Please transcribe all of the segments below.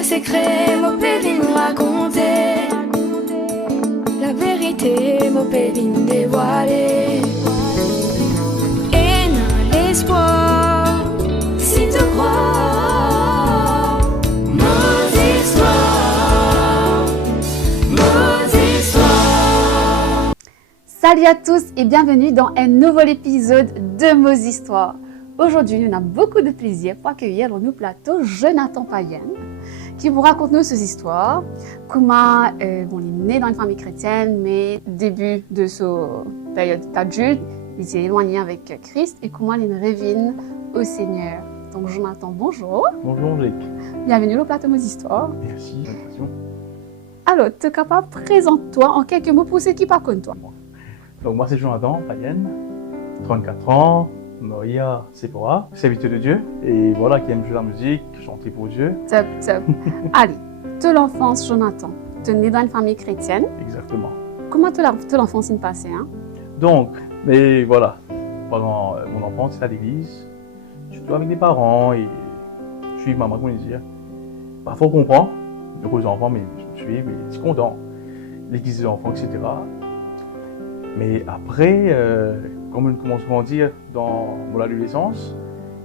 vos secrets, mon pédine raconter. La vérité, mon pédine dévoiler. Et n'a l'espoir, si tu crois. Nos histoires, nos histoires. Salut à tous et bienvenue dans un nouvel épisode de Nos histoires. Aujourd'hui, nous avons beaucoup de plaisir pour accueillir dans nos plateaux Jonathan Payen, qui vous raconte nos histoires, comment il est né dans une famille chrétienne, mais début de sa période d'adulte, il s'est éloigné avec Christ et comment il revient au Seigneur. Donc Jonathan, bonjour. Bonjour Angélique. Bienvenue au plateau Nos histoires. Merci, attention. Alors, tu es capable de présenter-toi en quelques mots pour ceux qui ne connaissent pas toi. Donc moi c'est Jonathan Payen, 34 ans, marié à Sephora, serviteur de Dieu, et voilà, qui aime jouer la musique, chanter pour Dieu. Top, top. Allez, de l'enfance, Jonathan, tu es né dans une famille chrétienne. Exactement. Comment toute l'enfance s'est passée, hein? Donc, mais voilà, pendant mon enfance, c'est à l'église, surtout avec des parents, et je suis maman, comment dire. Parfois on comprend, donc aux enfants, mais je suis content. L'église des enfants, etc. Mais après, comme on commence à grandir dans mon adolescence,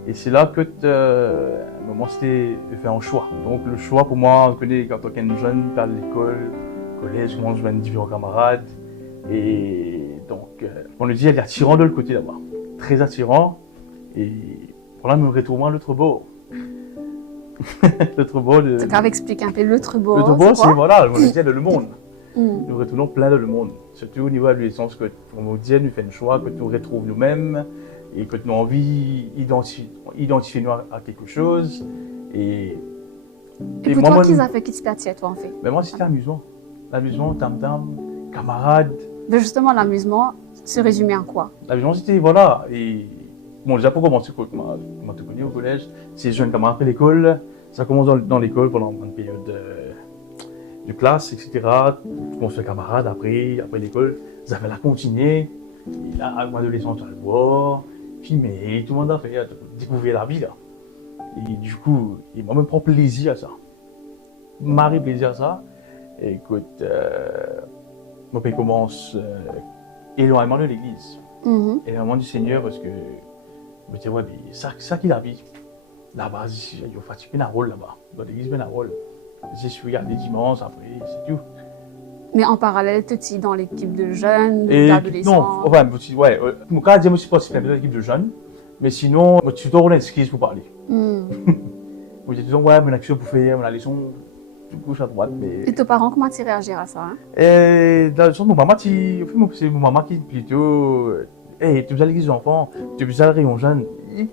et c'est là que le moment c'était de faire un choix. Donc le choix pour moi, on connaît quand on est jeune, par l'école, collège, comment je vois différents camarades. Et donc, on le dit, elle est attirant de l'autre côté là-bas. Très attirant. Et voilà, me retournant à l'autre bord. L'autre bord de... Tu peux expliquer un peu l'autre bord. L'autre bord, c'est voilà, on le dit, le monde. Mm. Nous retournons plein dans le monde, surtout au niveau de l'essence que nous disons, nous faisons un choix, que nous retrouvons nous-mêmes et que nous avons envie d'identifier nous à quelque chose. Et pour toi, qu'est-ce qui fait t'attirer, toi, en fait? Mais moi, c'était amusant. L'amusement, tam-tam, camarades. Mais justement, l'amusement se résumait en quoi? L'amusement, c'était, voilà. Et bon, déjà, pour commencer, comment tu connais au collège, c'est jeunes camarades après l'école. Ça commence dans l'école pendant une période de classe, etc. On se fait camarades après l'école. Ça fait la continuer. Et là, à l'adolescence, on va le voir, filmer, tout le monde a fait, découvrir la vie là. Et du coup, moi, je prends plaisir à ça. Marie plaisir à ça. Et écoute, mon père commence éloignement de l'église, éloignement du Seigneur, parce que je me dis, ouais, mais ça qui est la vie. Là-bas, il y a fatigué un rôle là-bas. Dans l'église, il y a un rôle. Je suis regardé dimanche, après, c'est tout. Mais en parallèle, tu es dans l'équipe de jeunes, d'adolescents? Non, enfin, ouais. Mon cas, je me suis participé dans l'équipe de jeunes, mais sinon, je suis toujours inscrit pour parler. Je dis toujours, ouais, mon action pour faire, mon leçon, du gauche à droite. Mais... Et tes parents, comment tu réagir à ça, hein? Dans le sens, mon maman, c'est mon maman qui plutôt. Hey, tu es à l'église des enfants, tu es à la réunion jeune. Il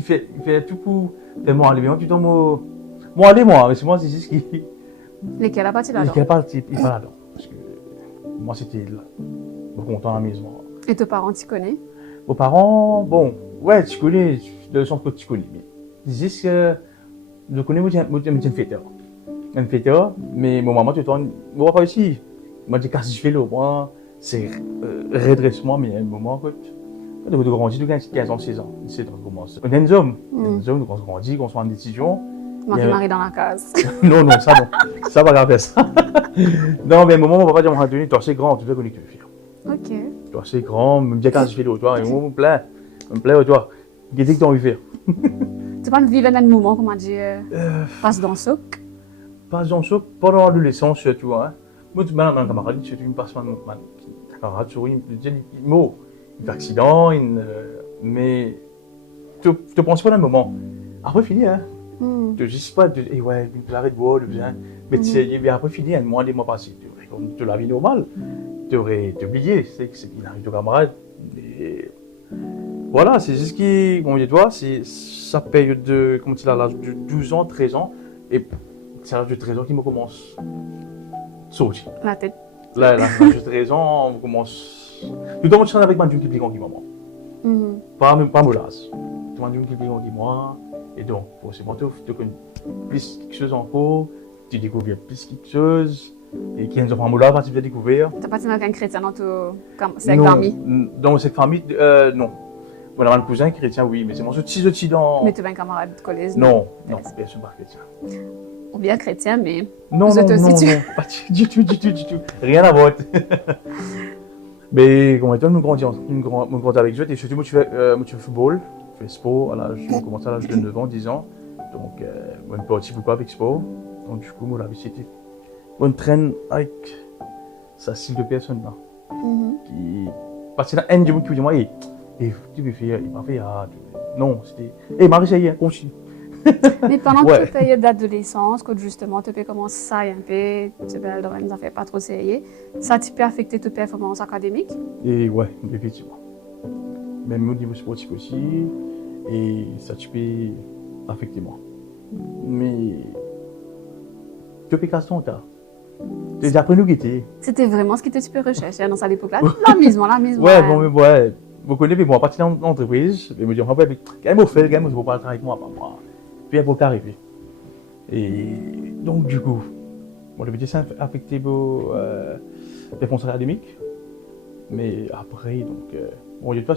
fait tout pour tellement aller bien, tu tombes au. Bon, allez, moi, mais c'est moi, c'est juste qui. Lesquels a parti là-dedans? Lesquels a parti là-dedans. Parce que moi, c'était là. Content à la maison. Et tes parents, tu connais? Vos parents, bon, ouais, tu connais, dans le sens que tu connais. Mais c'est juste que je connais, moi, un fêteur. Un fêteur, mais mon maman, tu tournes, moi, pas ici. Moi, j'ai cassé le fais moi, c'est redressement, mais il y a un moment, quand tu grandis, tu gagnes 15 ans, 16 ans. C'est on commence. On est un homme, quand on grandit, qu'on soit en décision. Moi qui marie dans la case. Non, ça non. Ça va garder ça. Non, mais à un moment, mon papa dit à un moment donné, tu es assez grand, tu dois connaître le faire. Ok. Tu es assez grand, même bien cassé le toi, et moi, me plaît, toi. Qu'est-ce que tu as envie de faire? Tu vas vivre un moment, comment dire, passe dans le soc? Passe dans le soc, pendant l'adolescence, surtout, hein. Moi, tu m'as un camarade, tu me passes un camarade sur une, il fait accident, mais tu ne penses pas d'un moment. Après, fini, hein. Tu ne dis pas, ouais, une arrête de boire, mais tu après, fini, un mois, des mois passés. Tu la vie normale, tu aurais oublié, c'est qu'il arrive au camarade. Et voilà, c'est juste qui, comme je dis, toi, c'est sa période de, comment tu l'as, l'âge de 12 ans, 13 ans, et c'est à l'âge de 13 ans qu'il me commence à sortir. La tête. Là, à l'âge de 13 ans, on commence. Tout le monde chante avec Mandioum qui plie qui maman. Pas Molas. Mandioum qui plie qui moi. Et donc, pour ce moment, tu connais plus quelque chose encore, tu découvres plus quelque chose, et qui est un enfant Molas, tu vas découvrir. Tu n'as pas avec un chrétien dans cette famille? Dans cette famille, non. On a un cousin chrétien, oui, mais c'est mon petit dans. Mais tu as un camarade de collège? Non, personne pas chrétien. ou bien chrétien, mais Non, je non, te non, situe. non, pas du tout, du tout, du tout. Rien à voir. Mais comment dire, nous grandis avec eux, et surtout moi tu fais football, je fais sport, j'ai commencé à l'âge de 9 ans, 10 ans, donc moi je participe beaucoup avec sport, donc du coup moi la visite, on traîne avec ce style de personne là, qui, parce que là, un du monde qui me dit moi, tu peux faire, il m'a fait, non, c'était, Marie, ça y est, continue. Mais pendant Ouais. toute période d'adolescence, quand justement tu peux commencer ça un peu, tu peux dans une affaire pas trop sérieux, ça tu peux affecter tes performances académiques? Et ouais, effectivement. Même au niveau sportif aussi, et ça tu peux affecter moi. Mais tu peux casser ton tas. Tu as appris nous quitter. C'était vraiment ce que tu peux rechercher dans cette époque-là? L'amusement, l'amusement. Ouais, bon, mais ouais. Vous connaissez, mais moi, à partir de l'entreprise, je me dis, quand même, fait, quand même, vous parlez avec moi, pas moi. Puis, il faut arriver. Et donc, du coup, moi, je veux dire, ça a affecté vos réponses académiques. Mais après, donc, bon, toi,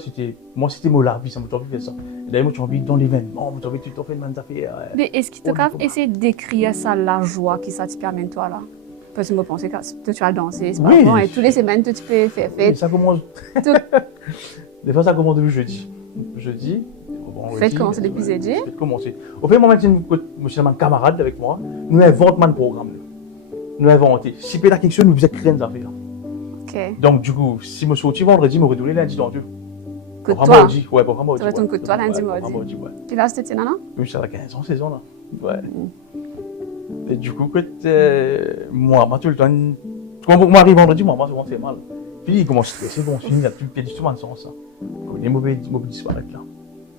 moi, c'était mon la vie, ça m'a toujours fait ça. D'ailleurs, moi, tu as envie dans l'événement, tu as envie de faire une affaire. Mais est-ce qu'il te capte essayer d'écrire ça, la joie qui ça te amène toi là? Parce que moi, je pensais que tu as dansé, c'est pas Oui. bon, et toutes les semaines, tu peux faire Et fête. ça commence. Tout. Des fois, ça commence depuis jeudi. Jeudi. Faites commencer depuis jeudi. Faites commencer. Au fait, moi, je suis un camarade avec moi. Nous inventons un programme. Nous inventons. Si peut-être quelque chose, nous faisons créer des affaires. Ok. Donc, du coup, si je suis sorti vendredi, je me retrouve lundi dans deux. Que Pour toi, mardi. Ouais, pour mardi. tu retournes que toi lundi, Ouais, mardi. pour mardi, ouais. Tu l'as acheté, non? Oui, ça a 15 ans, 16 ans, là. Ouais. Et du coup, quand moi, tout le temps, quand moi, arrive vendredi, moi, ça fait mal. Puis, il commence à stresser, bon, c'est fini, tu fais du tout dans le sens, ça. Il est mauvais disparaître, là.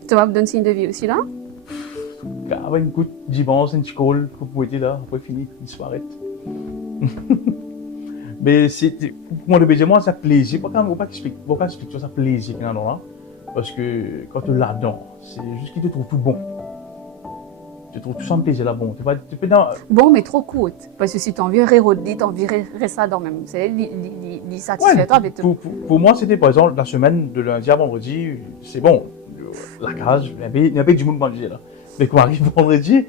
Tu vas me donner signe de vie aussi là? Avec une coup de dimanche, une petite colle, pour être là, après fini, disparaître. Mais c'est, pour moi, le baiser, moi, ça plaisir. Pourquoi expliquer ça plaisir qu'il y a là? Parce que quand tu es là-dedans, c'est juste qu'il te trouve tout bon. Tu trouves tout ça un plaisir là bon. Tu peux dans. Bon, mais trop courte. Parce que si tu as envie de reroder, tu as envie de rester dans même. C'est satisfait toi avec tout. Pour moi, c'était par exemple la semaine de lundi à vendredi, c'est bon. La cage, il y avait du monde manger là. Mais quand on arrive vendredi,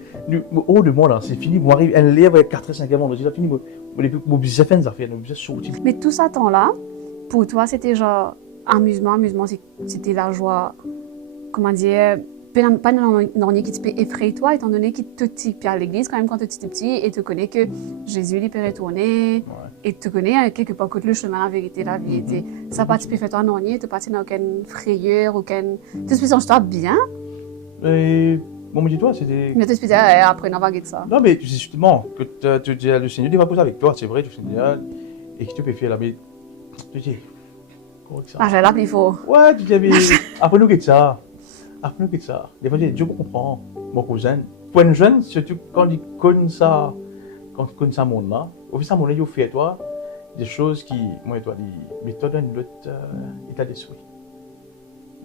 oh de moi là, c'est fini. On arrive, elle lève avec 4 et 5 vendredi, là, fini. Mon business fait des affaires, mon business sorti. Mais tout ça temps-là, pour toi, c'était genre amusement, c'était la joie, comment dire, pas non qui te peut effrayer toi, étant donné qu'il te type à l'église quand même quand tu étais petit et tu connais que Jésus il peut retourner Ouais. et tu connais quelque part que le chemin, la vérité, la vie était. Ça pas tu peux faire toi non, tu pas dans aucune frayeur, aucune. Tu peux sentir toi bien, Et bon, me dis-toi, c'était. mais tu peux dire après on va guetter ça. Non, mais tu sais justement que tu dis le Seigneur, il va poser avec toi, c'est vrai, tu sais, et que tu peux faire là, mais tu dis, comment que ça? Ah, j'ai là il faut. Ouais, tu dis, mais après nous, qu'est-ce ça? Après nous, qu'est-ce ça? Des fois, Dieu comprend, mon cousin. Pour un jeune, surtout quand il connaît ça, monde là, au fait, ça, mon il fait à toi des choses qui, moi et toi, mais toi, dans un autre état d'esprit.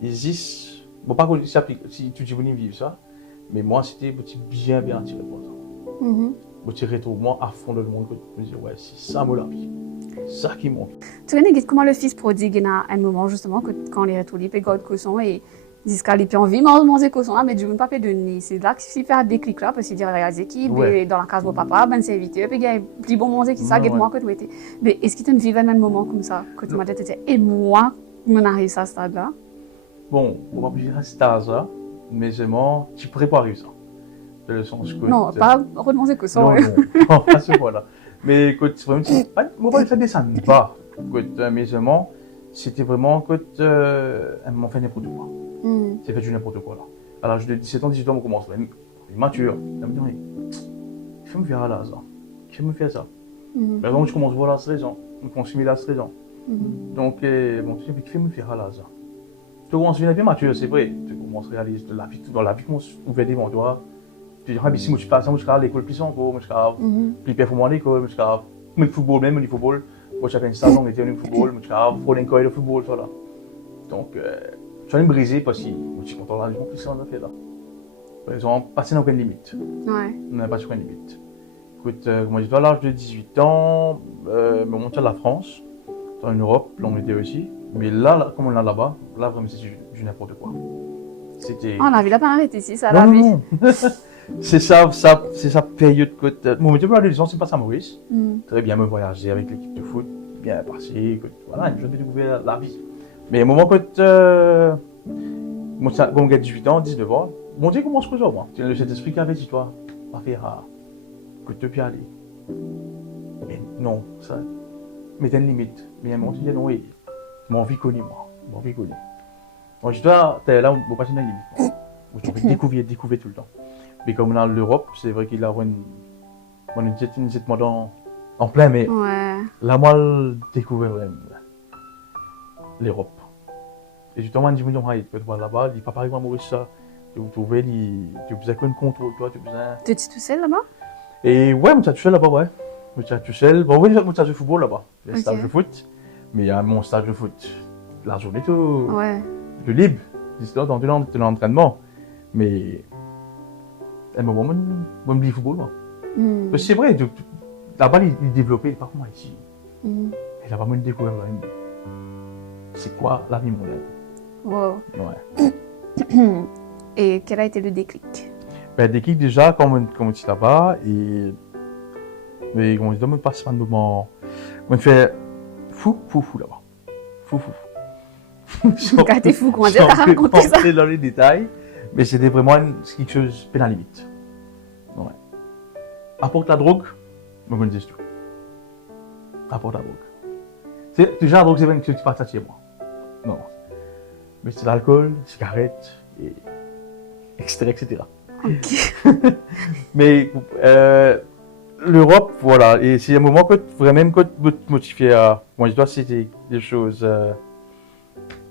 Il existe, bon, pas que si tu dis venir vivre ça, mais moi, c'était bien attiré pour ça. Je retrouve moi à fond dans le monde, je me dis, ouais, c'est ça, la vie. C'est ça qui monte. Tu connais comment le fils prodigue il a un moment justement quand il est retourné, il garde cochon et jusqu'à il a envie de manger cochon là, mais du coup, pas fait de nid. C'est là qu'il fait un déclic là, parce qu'il dit, regarde, équipe, Ouais. et dans la case de papa, ben serviteur, puis il y a un plus bon manger qui ça, Ouais, et moi que tu étais. Mais est-ce qu'il te vivait un moment comme ça, que tu m'as dit, et moi, je m'en arrive à ce stade-là? Bon, on va pas dire à cet âge-là, mais vraiment, tu prépares ça. Dans le sens que. Non, pas remanger cochon. Non, non, pas ce point-là. Mais écoute, vraiment, on va pas descendre pas. Écoute, mais vraiment, c'était vraiment, écoute, elle m'a fait n'importe quoi. C'est fait du n'importe quoi là. À l'âge de 17 ans, 18 ans, on commence. Elle est mature. Elle me dit, il faut me faire à l'âge là. Il faut me faire ça. Mais donc, je commence à voir la 13 ans. Je consomme la 13 ans. Donc, bon, tu sais, il faut me faire à l'âge là. Tu commences à devenir mature, c'est vrai. Tu commences à réaliser de la vie, dans la vie, commence à ouvrir devant toi. Tu dis, ah, mais si moi je fais ça, moi je suis à l'école plus encore, moi je suis plus performant à l'école, moi je suis le football, même le football. Moi j'ai fait une stage, on était au football, moi je suis à l'école de football, ça là. Donc, je suis brisé parce que moi je suis content de la vie, plus ça on a fait là. Par exemple, passer dans aucune limite. Ouais. On n'a pas sur une limite. Écoute, moi j'étais à l'âge de 18 ans, me monter à la France, dans l'Europe, là on était aussi. Mais là, comme on est là-bas, là vraiment c'est du n'importe quoi. C'était. Oh, la vie n'a pas arrêté ici, ça, Non, la vie. non. c'est sa période que mon métier pour l'adolescence, c'est pas ça, Maurice. Très bien me voyager avec l'équipe de foot, bien passé, voilà, je vais découvrir la vie. Mais au moment que quand j'ai 18 ans, 19 ans, mon Dieu commence comme ça, moi. C'est cet esprit qui avait dit, toi, pas faire que tu peux aller. Mais non, ça, mais t'as une limite. Mais mon Dieu, non, oui, mon vie connaît, moi, mon vie connaît. Donc, je dois, t'es là, on va passer une limite. Vous pouvez découvrir tout le temps. Mais comme dans l'Europe, c'est vrai qu'il a une mode en plein, mais là, moi, je découvre l'Europe. Et justement, je me dis, tu vas là-bas, il n'est pas pareil à Maurice, ça. Tu trouves, tu as besoin d'un contrôle, toi, tu as besoin. Tu es tout seul là-bas? Et ouais, je suis tout seul là-bas, ouais. Je suis tout seul. Bon, oui, je stage de football là-bas. Il y a un stage de foot, mais il y a mon stage de foot. La journée, tout. Ouais. De libre, dans l'entraînement. Mais à un moment, je me dis football, moi. Parce que c'est vrai, là-bas, il développait, pas comme ici. Et là-bas, je me découvre vraiment. C'est quoi la vie moderne? Wow. Ouais. Et quel a été le déclic? Ben, le déclic, déjà, quand on est là-bas, mais on se passe un moment. On fait fou là-bas. Fou. Quand t'es fou, comment dire, t'as raconté ça? Dans les détails, mais c'était vraiment quelque chose de la limite. Ouais. Apporte la drogue, je me dis tout. Apporte la drogue. C'est déjà la drogue, c'est pas une chose qui passe chez moi. Non. Mais c'est l'alcool, cigarettes, etc. Ok. Mais l'Europe, voilà, et c'est un moment que vraiment que te motiver à. Moi, je dois citer des choses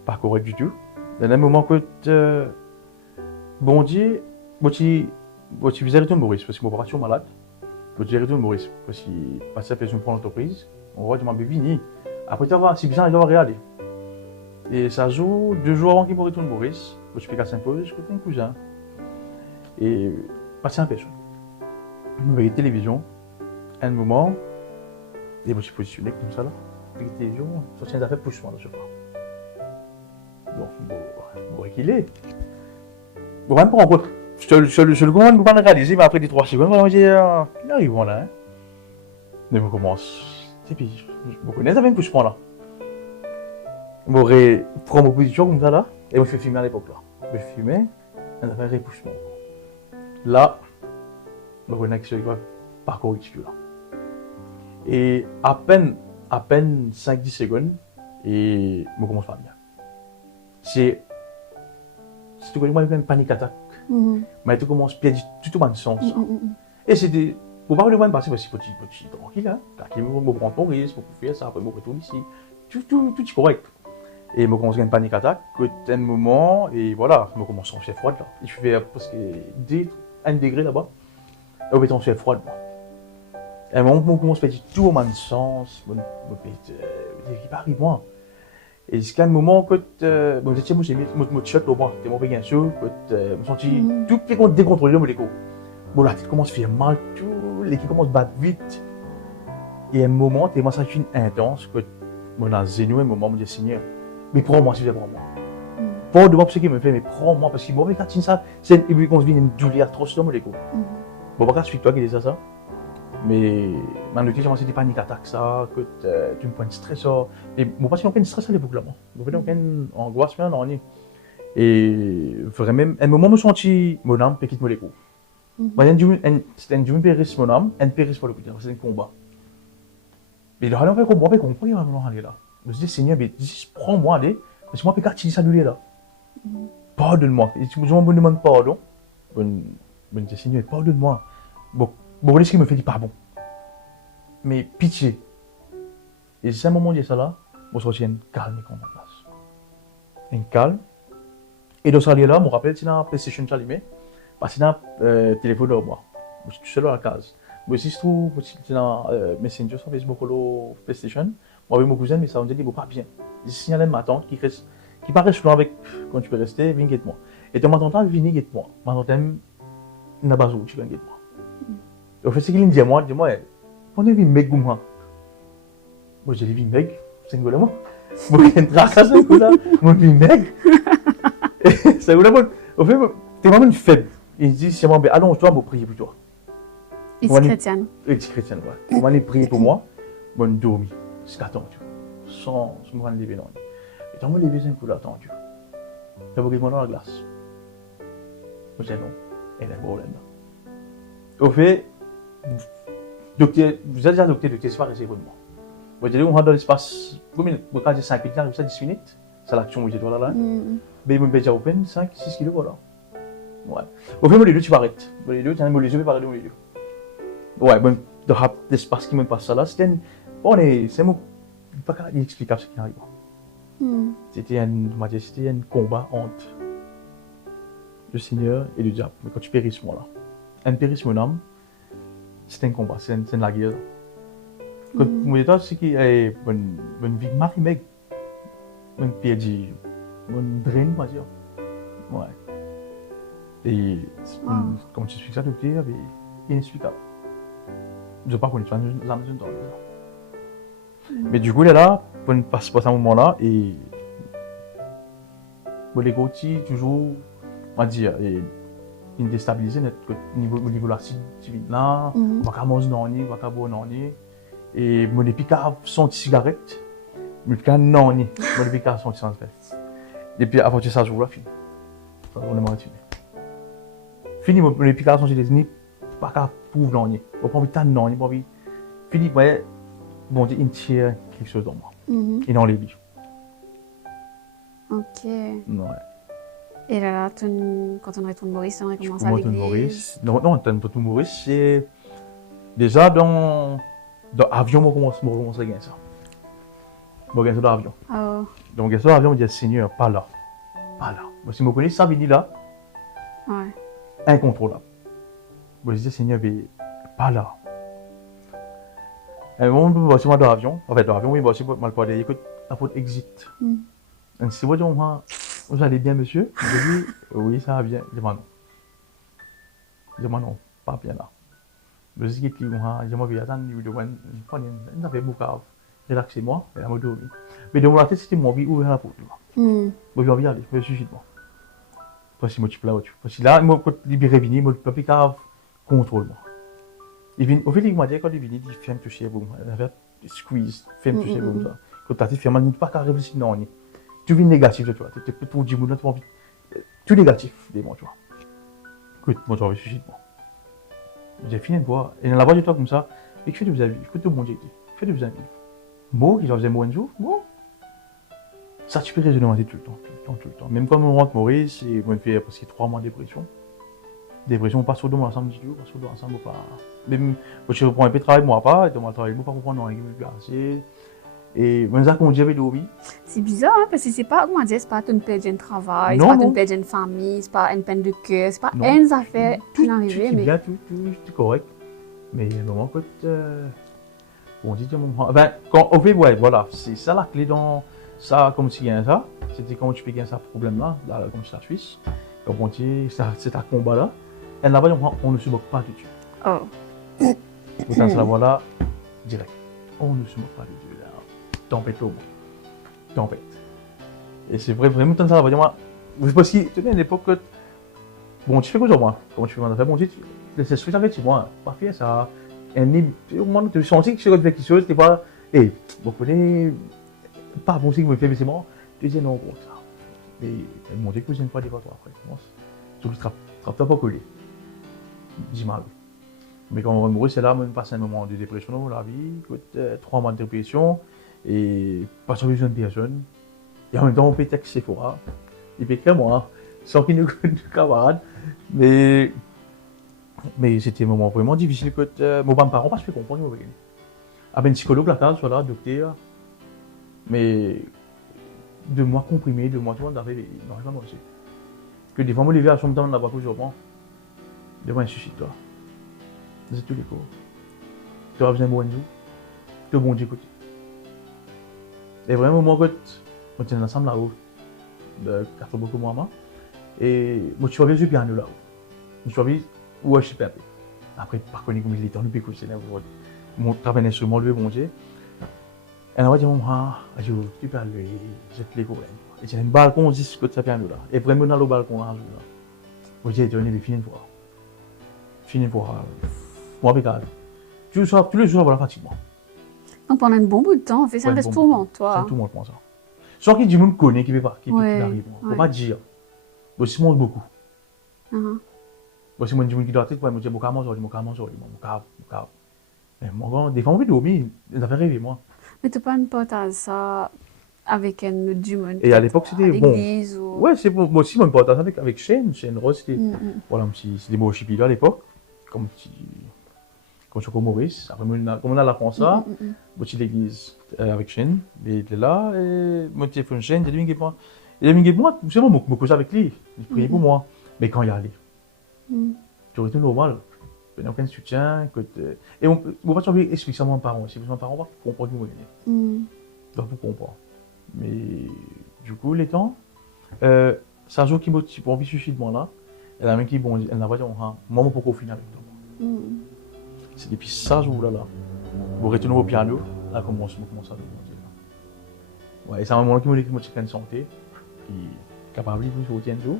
pas correctes du tout. Il y a un moment que bon Dieu, tu faisais retourner Maurice parce que mon papa est malade. Je faisais retourner Maurice parce qu'il passait à faire une entreprise. On va dire, mais vini. Après, si bien, il doit regarder. Et ça joue 2 jours avant qu'il me retourne Maurice. Je suis à Saint-Paul, je connais un cousin. Et pas un personne. Je me la télévision. Un moment, et je me suis positionné comme ça là. La télévision, ça tient à faire poussement là, je crois. Bon, qu'il est. Bon, même pas encore. Je le commande, pas réaliser, mais après 3 secondes, je me dis, il arrive là. Hein. Mais je commence. Et puis, je me connais, ça fait un poussement là. Je prends ma position comme ça là, et je me fais filmer à l'époque là. Je filmais, et ça fait un repoussement. Là, je connais que ce parcours là. Et à peine 5-10 secondes, et je commence pas bien. Si tu connais, moi, j'ai une panique attaque. Mais tu commences à perdre tout le sens. Et c'était, pour pas le passer, c'est petit, tranquille, hein. Je me prends ton risque, pour faire ça, après je me retourne ici. Tout est correct. Et je commence à une panique attaque, à un moment, et voilà, je commence à changer froide là. Il fait presque 1 degré là-bas, et je vais changer froide. Et à un moment, je commence à perdre tout le sens, je me arrive moi. Et c'est un moment que j'ai mis mon t-shirt au bas, c'était mon bien sûr, je me senti tout décontrôlé dans mon écho. Bon, la tête commence à faire mal, tout, l'équipe commence à battre vite. Et à un moment, j'ai senti une intense, que mon zéno, un moment, je me dis, Seigneur, mais prends-moi, s'il te plaît, prends-moi. Pas de moi pour ce qu'il me fait, mais prends-moi, parce que bon, mais quand ça, c'est une douleur atroce dans mon écho. Bon, pas c'est toi qui dis ça. Mais maintenant, j'ai commencé des paniques attaques, ça, que tu me prends un stress. Et moi, parce qu'il y a un stress à l'époque là. Il y a une angoisse, mais non. Et vraiment, à un moment, je me senti mon âme, puis quitte mon écho. C'était un dieu périsse mon âme, un périsse pour le coup, c'est un combat. Mais là, on va comprendre, il va aller là. Je me dis, Seigneur, mais prends-moi, allez, parce que moi, je peux garder ça là. Pardonne-moi. Et si je me demande pardon, je me dis, Seigneur, pardonne-moi. Bon, ce qui me fait dit pas bon. Mais pitié. Et c'est un moment où je dis ça là, je me sens un calme comme en place. Un calme. Et dans ce là, je me rappelle, c'est dans la PlayStation allumée, parce que c'est dans le téléphone de moi. Je suis seul à la case. Mais si je trouve, c'est dans Messenger sur Facebook ou PlayStation, moi avec mon cousin, mais ça on dit qu'il pas bien. Je signale ma tante qui paraît souvent avec, quand tu peux rester, viens guette moi. Et de ma tante, viens guette moi. Ma tante aime, n'a pas où tu viens guette moi. En fait, c'est qu'il me dit à moi, on est une mec comme moi. Moi, j'ai dit, mec, c'est un gars là, moi. Moi, j'ai une trace à ce coup-là. Moi, une mec. C'est un gars là, moi. En fait, t'es vraiment une faible. Il dit, c'est moi, allonge-toi, je vais prier pour toi. Et c'est chrétienne. Et c'est chrétien, ouais. On va aller prier pour moi, je vais dormir, jusqu'à temps, tu vois. Sans me lever dans le lit. Et quand je me lever, c'est un coup d'attendu. Je vais regarder dans la glace. Je dis non, il y a un problème. Au fait, docteur, vous êtes déjà docteur, c'est pas resté pour moi. Vous dites, on rentre dans l'espace, vous avez 5 minutes, ça 10 minutes, c'est l'action où j'étais là. Mais vous déjà open 5, 6 kilos, voilà. Ouais. Au fait, les deux, tu arrêtes. Les deux, tu as les yeux par les deux. Ouais, bon, l'espace qui me passe là, c'était une. Bon, c'est mon. Pas explicable ce qui arrive. C'était un combat entre le Seigneur et le diable. Mais quand tu péris ce moment-là, un péris mon âme, c'est un combat, c'est la guerre. Quand moi j'étais, c'est qu'il y a une vie marie meg, une perdu, une draine, on va dire. Ouais. Et comme tu expliques ça, docteur, c'est inexplicable. Je ne sais pas qu'on est dans une zone. Mais du coup, il est là, pour passer par ce moment-là, et les côtés, toujours, on va dire, il déstabilise notre niveau de la civile là, on va manger dans le on va boire dans le et mon épicard sont cigarette, mon épicard non, mon épicard sont cigarettes. Et puis avant ça, je vous la fini. On est menti. Fini mon épicard sont cigarettes, pas qu'à prouver dans le on pas envie de t'en non, pas envie. Fini, bon Dieu, il tire quelque chose dans moi. Et dans les bijoux. Ok. Ouais. Et là, quand on retourne Maurice, on commence à l'église. Non, on retourne Maurice, c'est déjà dans l'avion, on commence à gagner ça. On gagne ça dans l'avion. Donc, dans l'avion, on dit Seigneur, pas là. Pas là. Si je connais ça, vient là. Ouais. Incontrôlable. Je dis Seigneur, pas là. Et on peut voir dans l'avion. En fait, dans l'avion, oui, c'est pas mal parler. Écoute, la porte exit. Donc, si vous dites, vous allez bien, monsieur? Je dis, oui, ça va bien. Je dis, non, pas bien là. Je dis, je vais attendre, je vais beaucoup relaxez-moi, et je vais dormir. Mais de mon côté, c'était mon vie ouvert la porte. Je vais aller, je suis chez moi. Parce que je suis là, parce que là, je vais revenir, je ne peux pas contrôler moi. Au fait, il m'a dit, quand il vient, il fait me toucher, il avait squeeze, fait me toucher comme ça. Quand tu as fait, il ne peut pas réfléchir, non. Tu vis négatif, tu vois. Tu peux tout dire, tu as envie. Tout négatif, des mots, tu vois. Écoute, moi, je vais suicider, moi. J'ai fini de voir. Et dans la voix de toi comme ça, et que fais de vous avis, écoute tout le monde, fais de vous avis. Moi, qui j'en faisais moi un jour, moi. Ça, tu peux raisonner tout le temps. Même quand on rentre Maurice, et on fait presque 3 mois de dépression. Dépression, on passe au dos ensemble du tout, on passe au dos ensemble, pas. Même, je reprends un peu de travail, moi pas, et dans mon travail, moi pas comprendre, non, il me placer. Et moi, ça, qu'on dit avec Dobi. C'est bizarre, hein, parce que c'est pas, comment dire, c'est pas une perte de travail, c'est pas une perte de famille, c'est pas une peine de cœur, c'est pas une affaire qui n'arrive, mais. Bien, tout est correct. Mais à un moment, quand on dit, enfin, quand on fait, ouais, voilà, c'est ça la clé dans ça, comme tu gagnes ça, c'était quand tu peux gagner ça problème-là, comme c'est la Suisse, quand on dit, c'est un combat-là, et là-bas, on ne se moque pas de Dieu. Oh. Pourtant, ça, voilà, direct. On ne se moque pas de Dieu, là. Tempête au bout. Tempête. Et c'est vrai, vraiment, ça va dire, moi, parce que, tu sais, à l'époque, bon, tu fais quoi, moi? Comment tu fais, mon affaire? Bon, tu laisses ce avec moi, pas faire ça. Au moment où tu sens que tu fais quelque chose, tu pas, vous connaissez, pas bon signe, vous me faites, mais c'est moi, tu dis non, bon, ça. Mais, mon Dieu, une fois, des fois, après, tu trappe pas collé. Dis mal. Mais quand on va mourir, c'est là, on passe un moment de dépression dans la vie, 3 mois de dépression, et pas sur besoin de personne. Et en même temps, on peut texter Sephora, il peut écrire moi, sans qu'il nous connaisse de camarades. Mais c'était un moment vraiment difficile. Mon parent, parce que je comprends, il avait un psychologue, la case, soit là, docteur. Mais 2 mois comprimés, 2 mois, tu vois, on avait pas marché. Que des fois, je me levais à son temps, on n'a pas toujours bon. Demain, suicide-toi. C'est tous les cours. Tu as besoin de moi, tu as bon Dieu côté. Et vraiment, moi, on était ensemble là-haut, de 4 beaucoup moins, et moi, tu vois bien, je suis bien là-haut. Je suis bien, où je suis perdu. Après, par contre, comme il est en le pico, c'est là, mon travail d'instrument, le bon Dieu. Et on va dire, tu peux aller, jette les problèmes. Et j'ai un balcon, on dit que ça vient de là. Et vraiment, dans le balcon, là, je dis, tu es venu de finir une fois. fini pour moi, regarde. Tous les jours, voilà, pratiquement. Donc pendant un bon bout de temps, on fait ça, Ouais, reste bon, tourmentoire. C'est tout le monde pense ça. Sans qu'il du monde connaît, qui ne veut pas, qui Ouais, arrive. Il ne ouais. faut pas dire. Bon, si moi, beaucoup. Mhm. Bon, si moi, du monde qui doit être, moi, je dis, mais moi, des fois, on veut dormir, ça fait rêver, moi. Mais tu pas partager ça avec un autre du monde. Et à l'époque, c'était à bon. l'église ou... Ouais, c'est bon. Moi aussi, moi, je partage avec Shane Ross, c'était, Mm, voilà, c'était moi aussi, à l'époque, comme je suis Maurice. Après, comme on a la France, ça, moi, je suis l'église avec Shane, il était là, et mon téléphone Shane, il a dit, moi, c'est moi, je me cause avec lui, il priait pour moi. Mais quand il y allait, tu aurais tout normal. Il n'y a aucun soutien. Et on ne peut pas toujours expliquer ça à mes parents. Si mes parents ne comprennent pas, ils ne peuvent pas comprendre. Mais du coup, les temps, c'est un jour qui m'a envie de suicide, moi là. Elle a même qui bon, elle n'a pas dit, moi, je peux pas finir avec toi. C'est depuis ça jour-là, vous retournez au piano, là, commence à le dire. Ouais, et c'est un moment qui m'a dit que je suis en santé, puis capable de vous retirer un jour.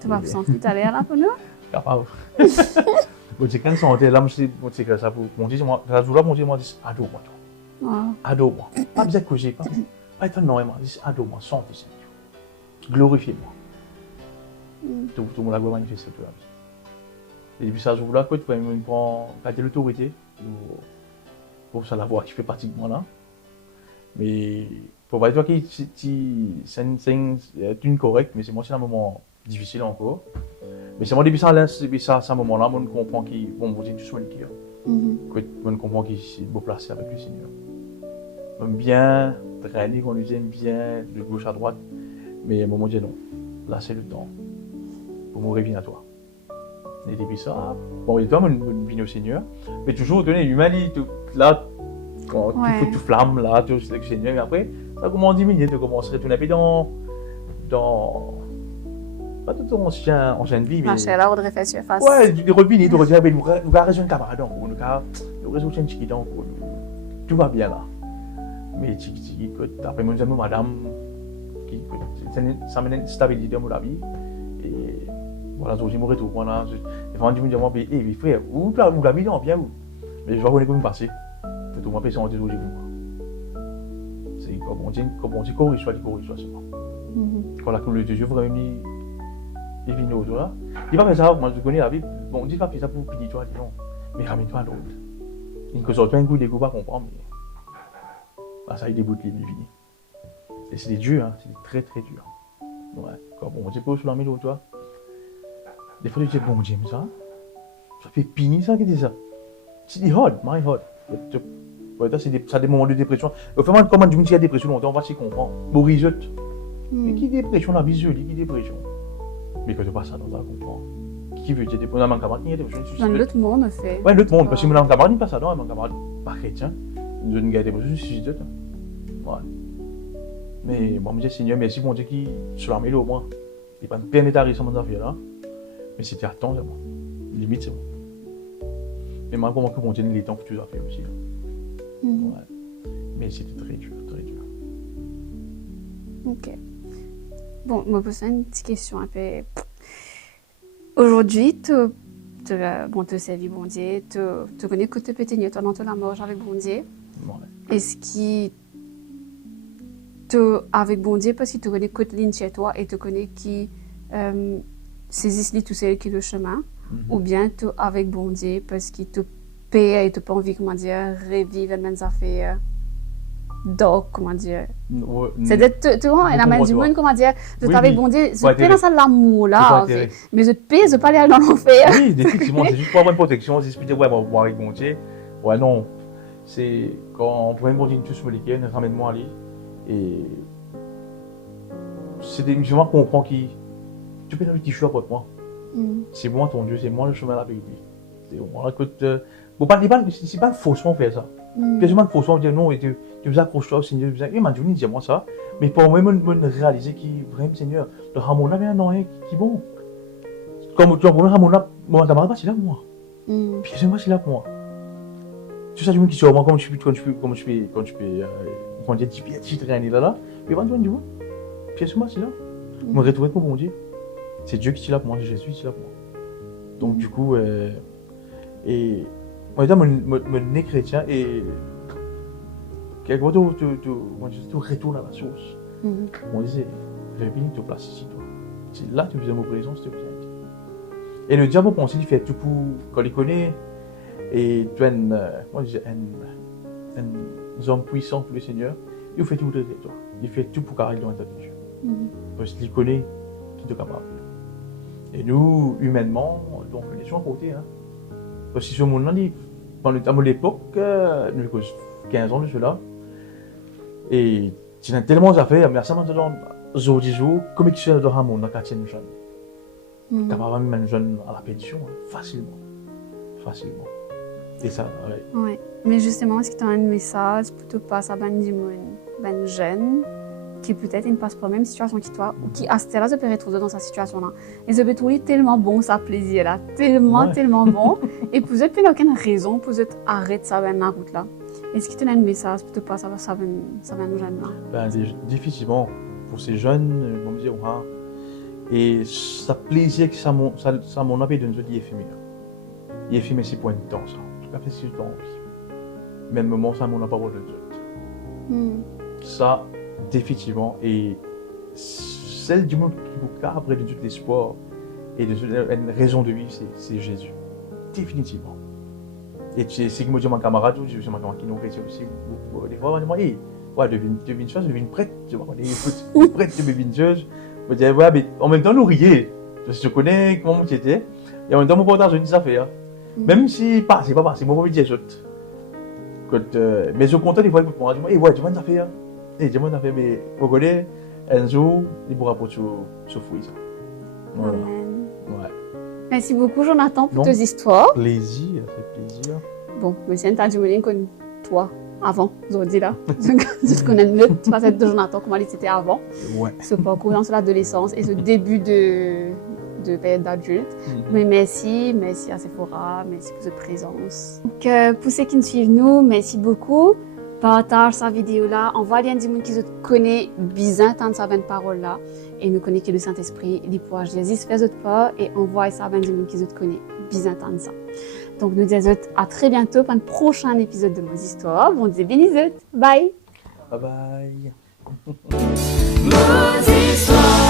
Tu vas sentir tout à l'heure là pour nous? Capable. Bon, c'est quand santé, là, je sais que ça pour mon Dieu, ça jour-là, mon Dieu m'a dit, adore-moi, toi. Adore-moi. Pas besoin de causer, pas étonnant, il m'a dit, adore-moi, santé, Seigneur. Glorifiez-moi. Tout le monde a manifesté tout là. Et depuis ça jour-là, quand tu me prends l'autorité pour ça la voix qui fait partie de moi là. Mais pour voir toi qui c'est une correcte, mais c'est moi c'est un moment difficile encore. Mais c'est moi depuis ça c'est un moment là, on comprend qui bon vous dites tout sur le cœur. On comprend qu'il est beau placé avec le Seigneur. Bien traîner, qu'on lui aime bien de gauche à droite, mais à un moment dit non. Là c'est le temps pour me revenir à toi. Et depuis ça, bon, et toi, je viens au Seigneur, mais toujours donner l'humanité, là, quand tu flammes, là, tu sais le Seigneur, mais après, ça commence à diminuer, tu commences à retourner pas tout ancienne vie, mais. Marcher là, on devrait faire surface. Ouais, tu reviens, tu redis, nous avons raison de camarade, nous avons raison de chiquit, tout va bien là. Mais après, mon ami, madame, ça mène une stabilité dans la vie. Et voilà, je me retrouve. Voilà, les gens me disent, mais frère, où la vie non, bien où? Mais je vais connaître comment passer. Tout le monde peut s'en dire aujourd'hui. C'est comme on dit, corrige soit seulement. Quand la couleur de Dieu vraiment il vient autour là. Il va faire ça, moi je connais la vie. Bon, on dit pas faire ça pour punir toi, non. Mais ramène-toi à l'autre. Il que ça un coup des coups pas comprendre, mais ça il déboute les fini. Et c'est des durs, hein, c'est très très dur. Ouais, quand on dit pas sur la mélodie toi. Des fois, tu dis, bon Dieu, ça fait pini, ça, qui dit ça. C'est des hot, my hot. Ça des moments de dépression. Vraiment, comment tu me dis qu'il y a dépression longtemps, on va s'y comprendre. Boris, mais qui dépression, la visuelle, qui dépression. Mais quand tu passes ça, on va comprendre. Qui veut dire dépression, mon camarade, il y a dépression. Dans l'autre monde, on fait. Ouais, l'autre monde, parce que mon camarade, il passe ça, mon camarade, pas chrétien. Nous avons une dépression, suicide. Ouais. Mais bon, je me dis, Seigneur, merci, mon Dieu, qui, sur la mélodie au moins, il va bien étaler sur mon affaire là. Mais c'était à temps, c'est bon. Limite, c'est bon. Mais moi, comment que mon Dieu, les temps que tu as fait aussi. Ouais. Mais c'était très dur, très dur. Ok. Bon, je me pose une petite question un peu. Aujourd'hui, tu sais, bon Dieu, tu connais que tu peux tenir ton dans la marche avec bon Dieu. Ouais. Est-ce que tu avec bon Dieu parce que tu connais que ligne chez toi et tu connais qui saisissent tout seul qui le chemin, ou bien tu avec bon Dieu parce qu'il te paye et tu n'as pas envie, comment dire, revivre même ça fait donc, comment dire. C'est-à-dire, tu vois, la main du monde, comment dire, tu es avec bon Dieu, je paye dans ça l'amour là, mais je paye, je ne pas aller dans l'enfer. Oui, effectivement, c'est juste pour avoir une protection, c'est expliquer, ouais, moi avec bon Dieu, ouais, non, c'est quand on pourrait me dire tous me liquer, ramène-moi à lui, et c'est des musulmans qui comprennent qui. Tu peux faire le petit choix pour moi. C'est moi ton Dieu, c'est moi le chemin avec lui. C'est moi, écoute, c'est pas faussement faire ça. Quasiment faussement dire non, et tu vous accroches-toi au Seigneur, il m'a dit, dis-moi ça, mais pour moi, je réaliser qui vraiment Seigneur, le ramon là, non, qui bon. Comme tu as le ramon là, mon camarade, c'est là pour moi. Puis c'est moi, c'est là pour moi. Tout ça, du monde qui sort, moi, quand tu peux, quand tu traînes là, puis va dis-moi, puis c'est moi, c'est là. Je me retrouve pour mon Dieu. C'est Dieu qui est là pour moi, c'est Jésus qui est là pour moi. Donc, du coup, Et moi, je suis chrétien et quelque part, tu retournes à la source. On disait, je viens te placer ici, toi. C'est là que tu faisais mon présence, tu faisais. Et le diable pense qu'il fait tout pour, quand il connaît, et tu es un homme puissant pour le Seigneur, il fait tout pour toi. Il fait tout pour carrer dans la tête de Dieu. Parce qu'il connaît qui est capable. Et nous, humainement, on connaît sur un côté. Hein. Parce que ce monde-là, pendant l'époque, nous avons 15 ans de cela, et tu as tellement d'affaires, mais à ce moment-là, jour du jour, comme il y a dans le monde, quand tu es jeune, capable de mettre jeune à la pétition, facilement. Facilement. Et ça, ouais. Ouais. Mais justement, est-ce que tu as un message pour te passer à ben jeune qui peut-être ne passe pas la même situation que toi ou qui à ce là se peut retrouver dans cette situation-là. Et ce peut trouver tellement bon, ça plaisir là, tellement bon. Et pour eux, il n'y a aucune raison pour eux arrêter ça ben la route là. Est-ce que tu as un message pour te passer à ça ben jeune là? Ben, difficilement pour ces jeunes, on me dit, et ça plaisir que ça mon appel de nous dit éphémère. Il est éphémère, c'est pour un temps ça. Ça fait si temps envie. Même moment, ça mon parole de Dieu. Ça, définitivement, et celle du monde qui vous garde après de tout l'espoir et de une raison de vivre, c'est Jésus. Définitivement. Et c'est ce que me dit mon camarade, je suis ma camarade qui nous chrétien aussi. Des fois, on me dit, ouais, devine chose, devine prête. Tu vois, écoute, prête, devine chose. Je me dis, ouais, mais en même temps, nous rions. Je connais comment tu étais. Et en même temps, mon partage une affaire. Même si c'est pas passé, moi, je vais dire mais je suis content des fois, moi, je dis, ouais, tu vois une affaire. Et dis-moi, mais vous connaissez, un jour, il pourra pour ce fruit. Voilà. Ouais. Merci beaucoup, Jonathan, pour tes histoires. Plaisir, c'est plaisir. Bon, mais c'est un temps que toi, avant, aujourd'hui là. Je te connais mieux, tu passes de Jonathan, comment il était avant. Ouais. Ce parcours dans l'adolescence et ce début de période d'adulte. Mais merci à Sephora, merci pour votre présence. Donc, pour ceux qui nous suivent, merci beaucoup. Partage sa vidéo là, envoie-les à des gens qui te connaissent bien entendre sa parole là et nous connaissons que le Saint-Esprit, il pourra agir, fait autres pas et envoie ça à des gens qui te connaissent bien entendre ça. Donc nous disons à très bientôt pour un prochain épisode de Nos Histoires. Bon, disons bénis, bye. Bye bye. Nos Histoires.